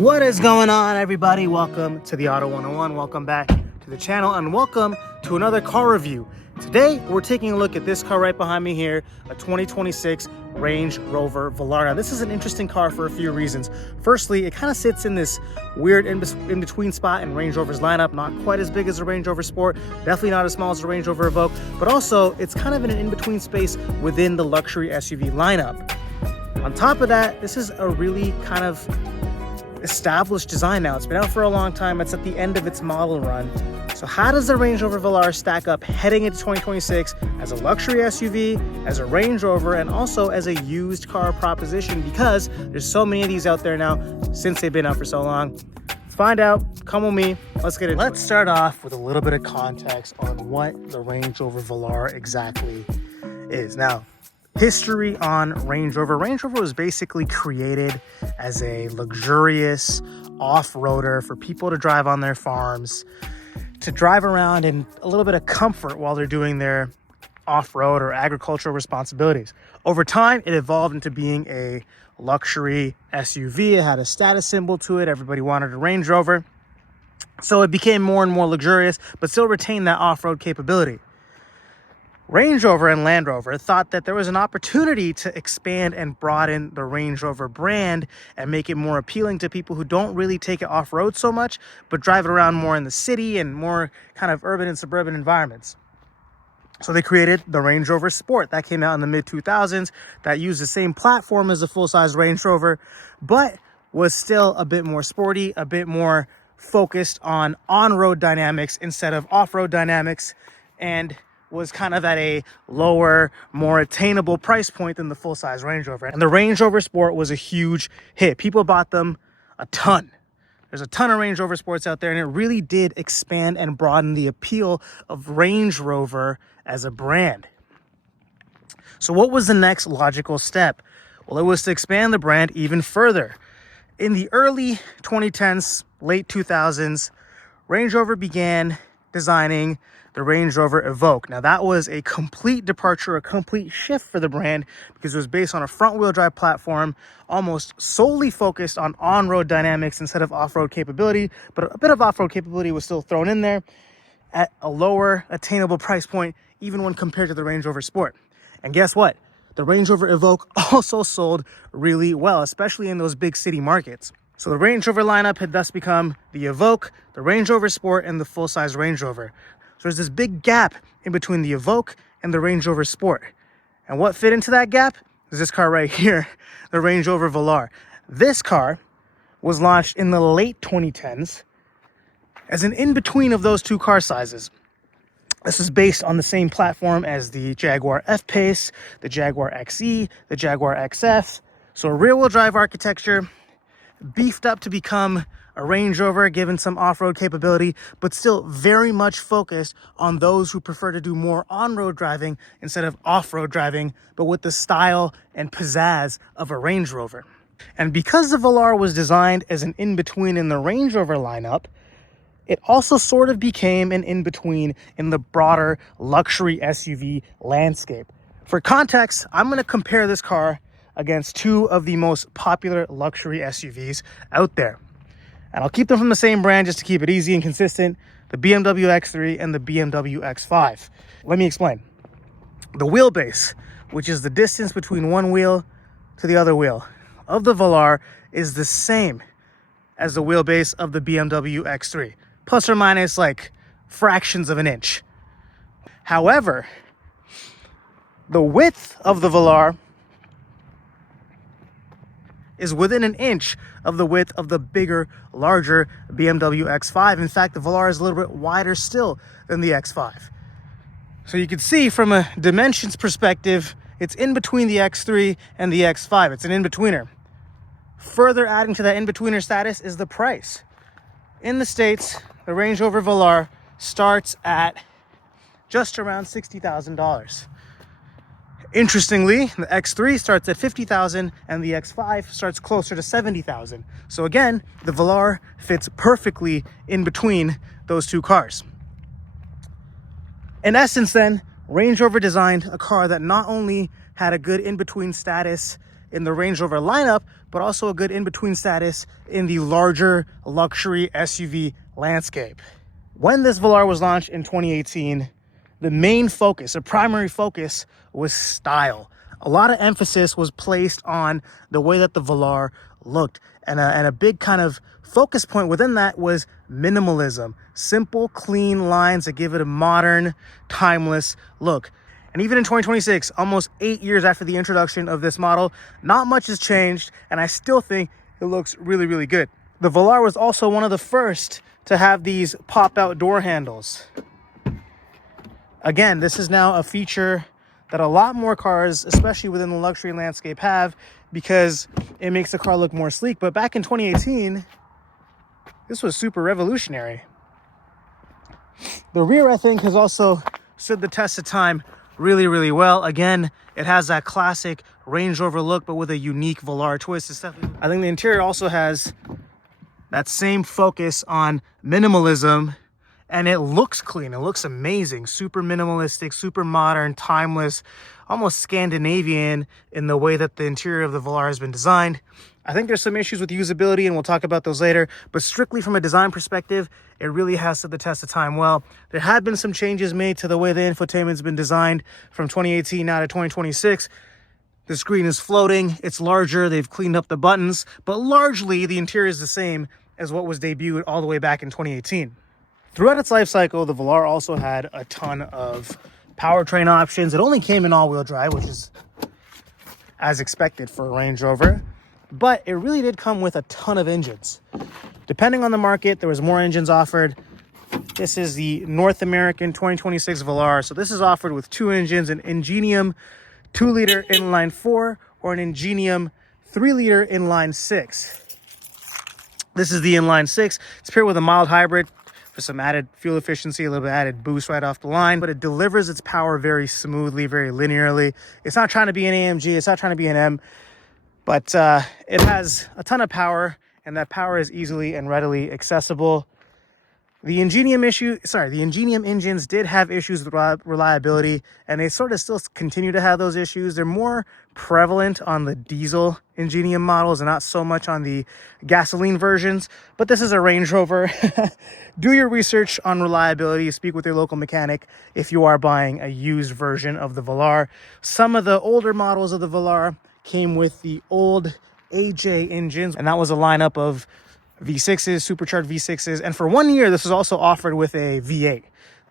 What is going on, everybody? Welcome to the Auto 101. Welcome back to the channel and welcome to another car review. Today we're taking a look at this car right behind me here, a 2026 Range Rover Velar. Now this is an interesting car for a few reasons. Firstly, it kind of sits in this weird in-between spot in Range Rover's lineup. Not quite as big as the Range Rover Sport, definitely not as small as the Range Rover Evoque, but also it's kind of in an in-between space within the luxury SUV lineup. On top of that, this is a really kind of established design now. It's been out for a long time. It's at the end of its model run. So how does the Range Rover Velar stack up heading into 2026 as a luxury SUV, as a Range Rover, and also as a used car proposition? Because there's so many of these out there now since they've been out for so long. Let's find out. Come with me. Let's get into it. Let's start off with a little bit of context on what the Range Rover Velar exactly is. Now, history on Range Rover. Range Rover was basically created as a luxurious off-roader for people to drive on their farms, to drive around in a little bit of comfort while they're doing their off-road or agricultural responsibilities. Over time, it evolved into being a luxury SUV. It had a status symbol to it. Everybody wanted a Range Rover. So it became more and more luxurious, but still retained that off-road capability. Range Rover and Land Rover thought that there was an opportunity to expand and broaden the Range Rover brand and make it more appealing to people who don't really take it off-road so much, but drive it around more in the city and more kind of urban and suburban environments. So they created the Range Rover Sport. That came out in the mid-2000s. That used the same platform as the full-size Range Rover, but was still a bit more sporty, a bit more focused on-road dynamics instead of off-road dynamics, and was kind of at a lower, more attainable price point than the full-size Range Rover. And the Range Rover Sport was a huge hit. People bought them a ton. There's a ton of Range Rover Sports out there, and it really did expand and broaden the appeal of Range Rover as a brand. So what was the next logical step? Well, it was to expand the brand even further. In the early 2010s, late 2000s, Range Rover began designing the Range Rover Evoque. Now that was a complete departure, a complete shift for the brand, because it was based on a front-wheel drive platform, almost solely focused on on-road dynamics instead of off-road capability, but a bit of off-road capability was still thrown in there at a lower attainable price point, even when compared to the Range Rover Sport. And guess what? The Range Rover Evoque also sold really well, especially in those big city markets. So the Range Rover lineup had thus become the Evoque, the Range Rover Sport, and the full-size Range Rover. So there's this big gap in between the Evoque and the Range Rover Sport. And what fit into that gap is this car right here, the Range Rover Velar. This car was launched in the late 2010s as an in-between of those two car sizes. This is based on the same platform as the Jaguar F-Pace, the Jaguar XE, the Jaguar XF. So a rear-wheel drive architecture, beefed up to become a Range Rover, given some off-road capability, but still very much focused on those who prefer to do more on-road driving instead of off-road driving, but with the style and pizzazz of a Range Rover. And because the Velar was designed as an in-between in the Range Rover lineup, it also sort of became an in-between in the broader luxury SUV landscape. For context, I'm going to compare this car against two of the most popular luxury SUVs out there. And I'll keep them from the same brand just to keep it easy and consistent, the BMW X3 and the BMW X5. Let me explain. The wheelbase, which is the distance between one wheel to the other wheel of the Velar, is the same as the wheelbase of the BMW X3, plus or minus like fractions of an inch. However, the width of the Velar is within an inch of the width of the bigger, larger BMW X5. In fact, the Velar is a little bit wider still than the X5. So you can see from a dimensions perspective, it's in between the X3 and the X5. It's an in-betweener. Further adding to that in-betweener status is the price. In the States, the Range Rover Velar starts at just around $60,000. Interestingly, the X3 starts at $50,000 and the X5 starts closer to $70,000. So again, the Velar fits perfectly in between those two cars. In essence then, Range Rover designed a car that not only had a good in-between status in the Range Rover lineup, but also a good in-between status in the larger luxury SUV landscape. When this Velar was launched in 2018, the main focus, the primary focus, was style. A lot of emphasis was placed on the way that the Velar looked. And a big kind of focus point within that was minimalism. Simple, clean lines that give it a modern, timeless look. And even in 2026, almost 8 years after the introduction of this model, not much has changed, and I still think it looks really, really good. The Velar was also one of the first to have these pop-out door handles. Again, this is now a feature that a lot more cars, especially within the luxury landscape, have, because it makes the car look more sleek. But back in 2018, this was super revolutionary. The rear, I think, has also stood the test of time really, really well. Again, it has that classic Range Rover look, but with a unique Velar twist. I think the interior also has that same focus on minimalism, and it looks clean. It looks amazing. Super minimalistic, super modern, timeless, almost Scandinavian in the way that the interior of the Velar has been designed. I think there's some issues with usability, and we'll talk about those later, but strictly from a design perspective, it really has stood the test of time well. There have been some changes made to the way the infotainment's been designed from 2018 now to 2026. The screen is floating, it's larger, they've cleaned up the buttons, but largely the interior is the same as what was debuted all the way back in 2018. Throughout its life cycle, the Velar also had a ton of powertrain options. It only came in all-wheel drive, which is as expected for a Range Rover, but it really did come with a ton of engines. Depending on the market, there was more engines offered. This is the North American 2026 Velar. So this is offered with two engines, an Ingenium 2-liter inline 4 or an Ingenium 3-liter inline 6. This is the inline 6. It's paired with a mild hybrid for some added fuel efficiency, a little bit added boost right off the line, but it delivers its power very smoothly, very linearly. It's not trying to be an AMG, it's not trying to be an M, but it has a ton of power, and that power is easily and readily accessible. The Ingenium engines did have issues with reliability, and they sort of still continue to have those issues. They're more prevalent on the diesel Ingenium models and not so much on the gasoline versions, but this is a Range Rover. Do your research on reliability. Speak with your local mechanic if you are buying a used version of the Velar. Some of the older models of the Velar came with the old AJ engines, and that was a lineup of V6s, supercharged V6s, and for 1 year this was also offered with a V8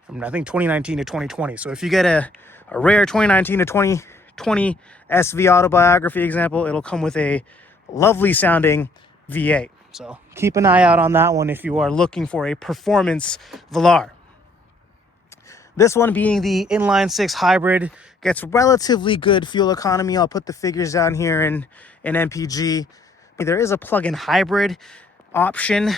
from I think 2019 to 2020. So if you get a rare 2019 to 2020 SV autobiography example, it'll come with a lovely sounding V8. So keep an eye out on that one if you are looking for a performance Velar. This one, being the inline 6 hybrid, gets relatively good fuel economy. I'll put the figures down here in MPG. There is a plug-in hybrid option.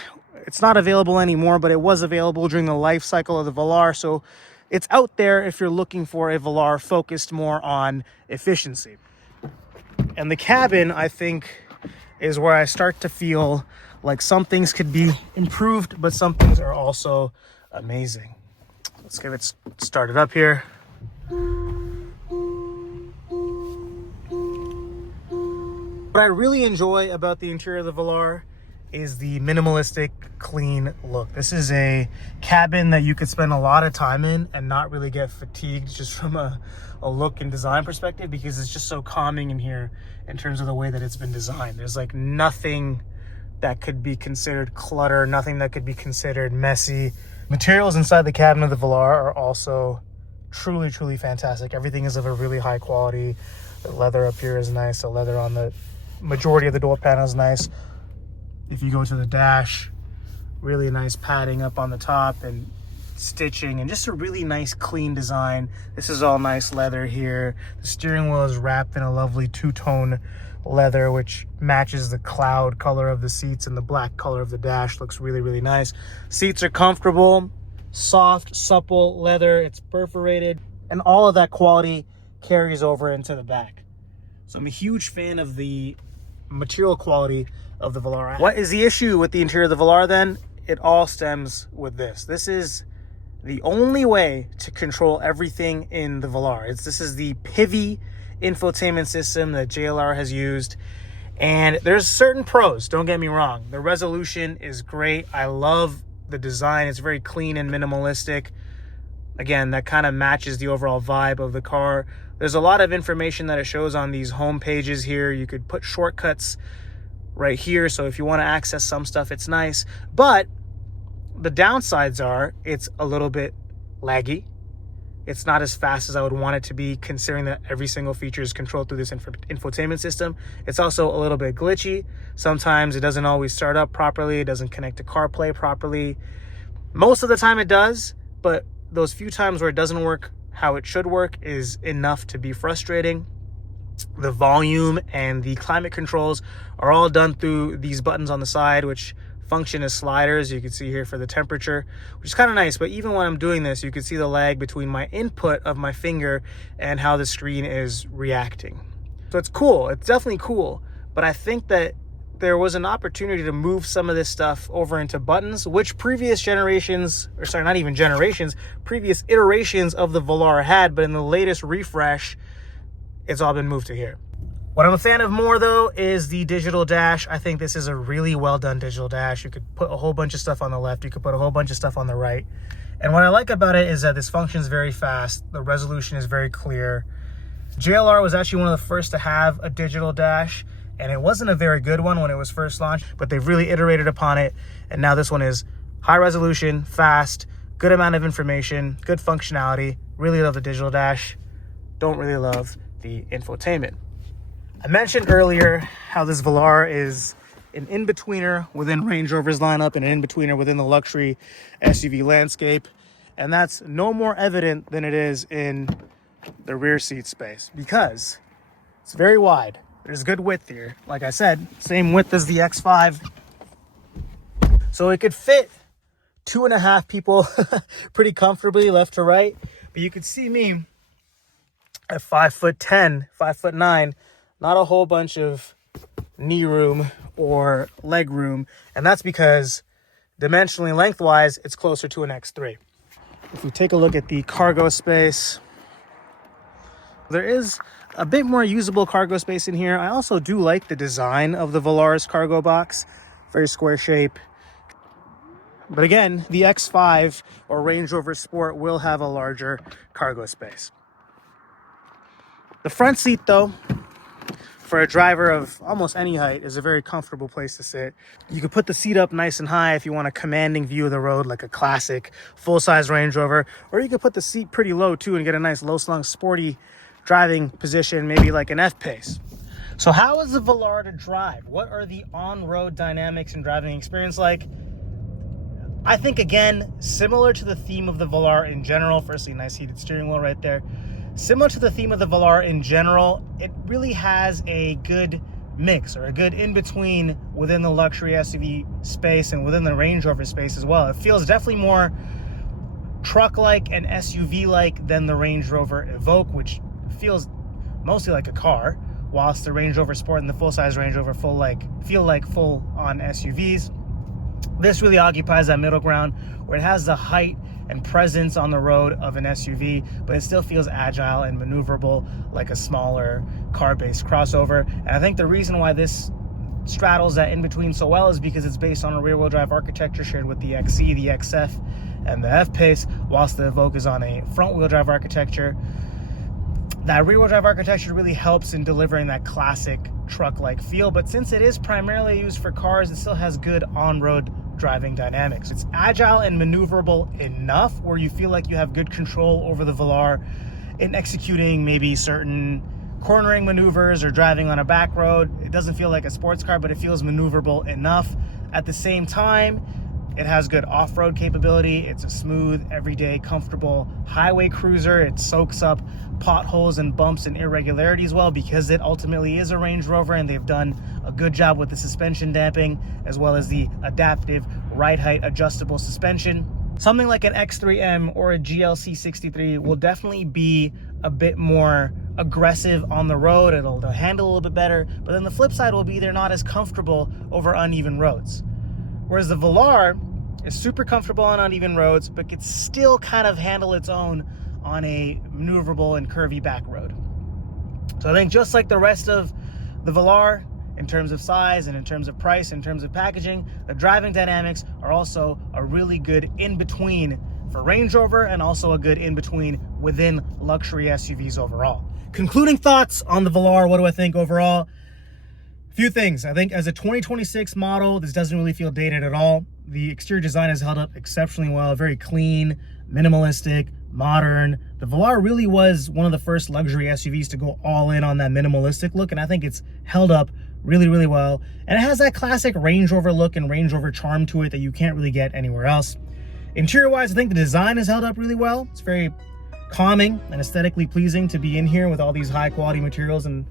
It's not available anymore, but it was available during the life cycle of the Velar, so it's out there if you're looking for a Velar focused more on efficiency. And the cabin, I think, is where I start to feel like some things could be improved, but some things are also amazing. Let's get it started up here. What I really enjoy about the interior of the Velar is the minimalistic, clean look. This is a cabin that you could spend a lot of time in and not really get fatigued just from a look and design perspective, because it's just so calming in here in terms of the way that it's been designed. There's like nothing that could be considered clutter, nothing that could be considered messy. Materials inside the cabin of the Velar are also truly, truly fantastic. Everything is of a really high quality. The leather up here is nice. The leather on the majority of the door panel is nice. If you go to the dash, really nice padding up on the top and stitching and just a really nice clean design. This is all nice leather here. The steering wheel is wrapped in a lovely two-tone leather, which matches the cloud color of the seats, and the black color of the dash looks really, really nice. Seats are comfortable, soft, supple leather. It's perforated, and all of that quality carries over into the back. So I'm a huge fan of the material quality of the Velar. What is the issue with the interior of the Velar then? It all stems with this. This is the only way to control everything in the Velar. This is the Pivy infotainment system that JLR has used. And there's certain pros, don't get me wrong. The resolution is great. I love the design. It's very clean and minimalistic. Again, that kind of matches the overall vibe of the car. There's a lot of information that it shows on these home pages here. You could put shortcuts right here. So if you want to access some stuff, it's nice. But the downsides are it's a little bit laggy. It's not as fast as I would want it to be, considering that every single feature is controlled through this infotainment system. It's also a little bit glitchy. Sometimes it doesn't always start up properly. It doesn't connect to CarPlay properly. Most of the time it does, but those few times where it doesn't work how it should work is enough to be frustrating. The volume and the climate controls are all done through these buttons on the side, which function as sliders. You can see here for the temperature, which is kind of nice. But even when I'm doing this, you can see the lag between my input of my finger and how the screen is reacting. So it's cool. It's definitely cool. But I think that there was an opportunity to move some of this stuff over into buttons, which previous generations, or sorry, not even generations, previous iterations of the Velar had, but in the latest refresh, it's all been moved to here. What I'm a fan of more, though, is the digital dash. I think this is a really well done digital dash. You could put a whole bunch of stuff on the left. You could put a whole bunch of stuff on the right. And what I like about it is that this functions very fast. The resolution is very clear. JLR was actually one of the first to have a digital dash, and it wasn't a very good one when it was first launched, but they've really iterated upon it. And now this one is high resolution, fast, good amount of information, good functionality. Really love the digital dash. Don't really love the infotainment. I mentioned earlier how this Velar is an in-betweener within Range Rover's lineup and an in-betweener within the luxury SUV landscape. And that's no more evident than it is in the rear seat space, because it's very wide. There's good width here. Like I said, same width as the X5. So it could fit 2.5 people pretty comfortably left to right. But you could see me at 5'10", 5'9", not a whole bunch of knee room or leg room. And that's because dimensionally, lengthwise, it's closer to an X3. If we take a look at the cargo space, there is a bit more usable cargo space in here. I also do like the design of the Velar's cargo box. Very square shape. But again, the X5 or Range Rover Sport will have a larger cargo space. The front seat, though, for a driver of almost any height, is a very comfortable place to sit. You can put the seat up nice and high if you want a commanding view of the road, like a classic full-size Range Rover, or you could put the seat pretty low too and get a nice low-slung sporty driving position, maybe like an F-Pace. So how is the Velar to drive? What are the on-road dynamics and driving experience like? I think, again, similar to the theme of the Velar in general. Firstly, nice heated steering wheel right there. Similar to the theme of the Velar in general, it really has a good mix, or a good in-between within the luxury SUV space and within the Range Rover space as well. It feels definitely more truck-like and SUV-like than the Range Rover Evoque, which feels mostly like a car, whilst the Range Rover Sport and the full-size Range Rover feel like full-on SUVs. This really occupies that middle ground where it has the height and presence on the road of an SUV, but it still feels agile and maneuverable like a smaller car-based crossover. And I think the reason why this straddles that in-between so well is because it's based on a rear-wheel drive architecture shared with the XC, the XF, and the F-Pace, whilst the Evoque is on a front-wheel drive architecture. That rear-wheel drive architecture really helps in delivering that classic truck-like feel, but since it is primarily used for cars, it still has good on-road driving dynamics. It's agile and maneuverable enough where you feel like you have good control over the Velar in executing maybe certain cornering maneuvers or driving on a back road. It doesn't feel like a sports car, but it feels maneuverable enough. At the same time, it has good off-road capability. It's a smooth, everyday, comfortable highway cruiser. It soaks up potholes and bumps and irregularities well, because it ultimately is a Range Rover, and they've done a good job with the suspension damping as well as the adaptive ride height adjustable suspension. Something like an X3M or a GLC 63 will definitely be a bit more aggressive on the road. It'll handle a little bit better, but then the flip side will be they're not as comfortable over uneven roads. Whereas the Velar is super comfortable on uneven roads, but can still kind of handle its own on a maneuverable and curvy back road. So I think just like the rest of the Velar, in terms of size and in terms of price, in terms of packaging, the driving dynamics are also a really good in-between for Range Rover, and also a good in-between within luxury SUVs overall. Concluding thoughts on the Velar, what do I think overall? A few things. I think as a 2026 model, this doesn't really feel dated at all. The exterior design has held up exceptionally well, very clean, minimalistic, modern. The Velar really was one of the first luxury SUVs to go all in on that minimalistic look, and I think it's held up really, really well. And it has that classic Range Rover look and Range Rover charm to it that you can't really get anywhere else. Interior-wise, I think the design has held up really well. It's very calming and aesthetically pleasing to be in here with all these high-quality materials and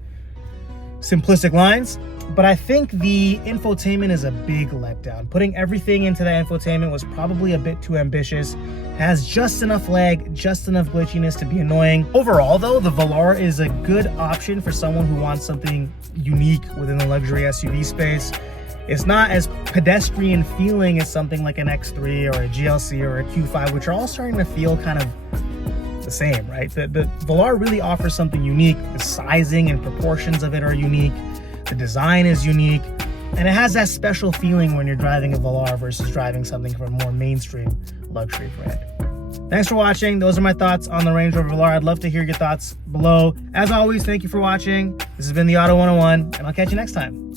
simplistic lines. But I think the infotainment is a big letdown. Putting everything into that infotainment was probably a bit too ambitious. It has just enough lag, just enough glitchiness to be annoying. Overall, though, the Velar is a good option for someone who wants something unique within the luxury SUV space. It's not as pedestrian feeling as something like an X3 or a GLC or a Q5, which are all starting to feel kind of the same, right? The Velar really offers something unique. The sizing and proportions of it are unique. The design is unique. And it has that special feeling when you're driving a Velar versus driving something from a more mainstream luxury brand. Thanks for watching. Those are my thoughts on the Range Rover Velar. I'd love to hear your thoughts below. As always, thank you for watching. This has been the Auto 101, and I'll catch you next time.